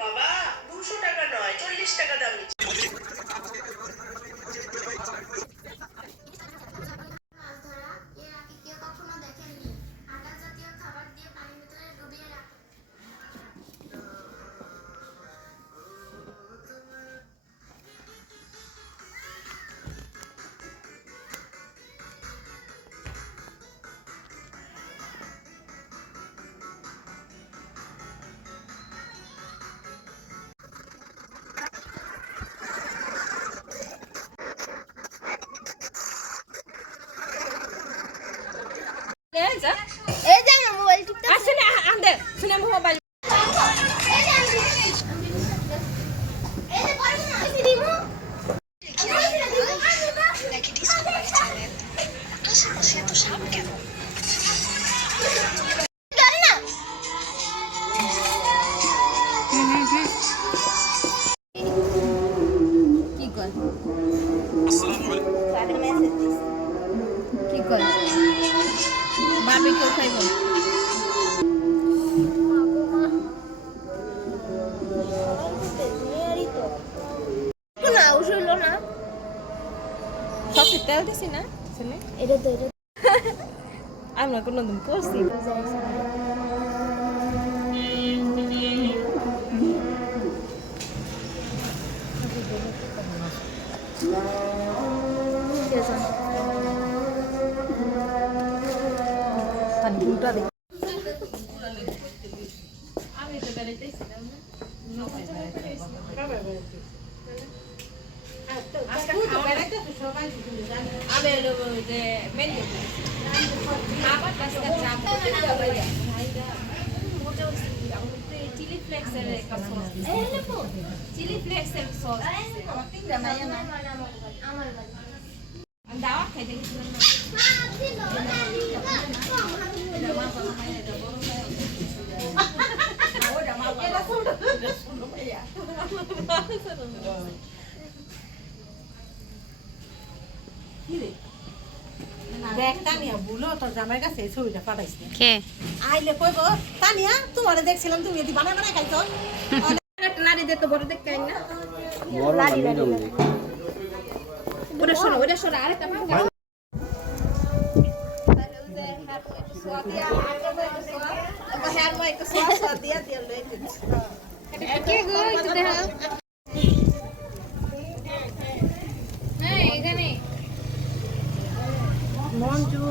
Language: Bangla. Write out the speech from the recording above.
বাবা 200 টাকা নয় 40 টাকা দাম নিচ্ছে। এই যে না মোবাইল টিপতে আছে না আন্দে শুনে মোবাইল এই যে পারবো না এই দিমু নাকি ডিসকো বাজালেন আশেপাশে তো সাপ কেন জানি না কি কর আসসালামু আলাইকুম সাদে মেসেজ দিস কি কর বাবি কেউ খাইব না উঠলো না সব তেল দিছি না এটা তো এটা আমরা কোনদিন করছি আমি তো বেড়াইতেছিলাম না আমি যে মেনু খাবার কাছে চাপ চিলি ফ্লেক্সের একটা সস চিলি ফ্লেক্সের সস আমার দাওয়া খাইতে গেছিলাম দেখ তানিয়া ভুলো তোর জামাই কাছে এই ছবিটা পাঠাইছি কে আইলে কইব তানিয়া তোমারে দেখছিলাম তুমি এদি বানায় বানায় খাইতো নারী দে তো বড় দেখ কাই না লাড়ি লাড়ি ওটা শোনো আরেকটা ভাঙা হ্যাঁ ভাই তো সোয়া দিয়া দিয়া লই দিচ্ছি কে গো এটা দেখ হ্যাঁ এখানে মঞ্জু